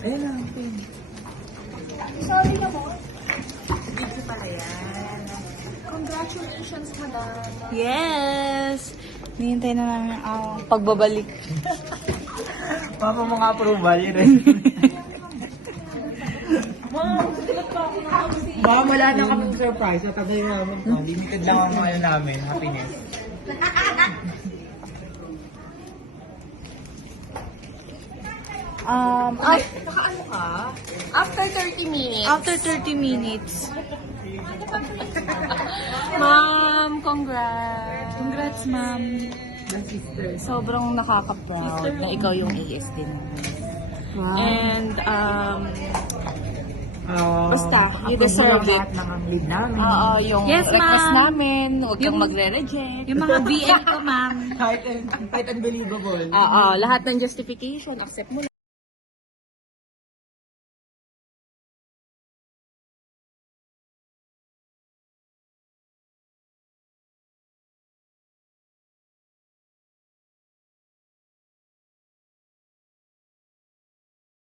Ayun lang, pin. Sorry na mo. Video pala yan. Congratulations, madam. Yes! Nihintay na namin ang pagbabalik. Papa mo nga approval, yun rin. Baka wala na kami surprise. At tabi namin to. Limited lang ang ano namin, happiness. Nakaano ka? After 30 minutes. After 30 minutes. Ma'am, congrats. Congrats, ma'am. Sobrang nakaka-proud na ikaw yung AS din. And, basta, you deserve it. Lahat ng ang lead namin. Oo, yung Yes, request ma'am. namin, huwag kang magre-reject. Yung mga BL ko, ma'am. Kahit unbelievable. Oo, lahat ng justification, accept mo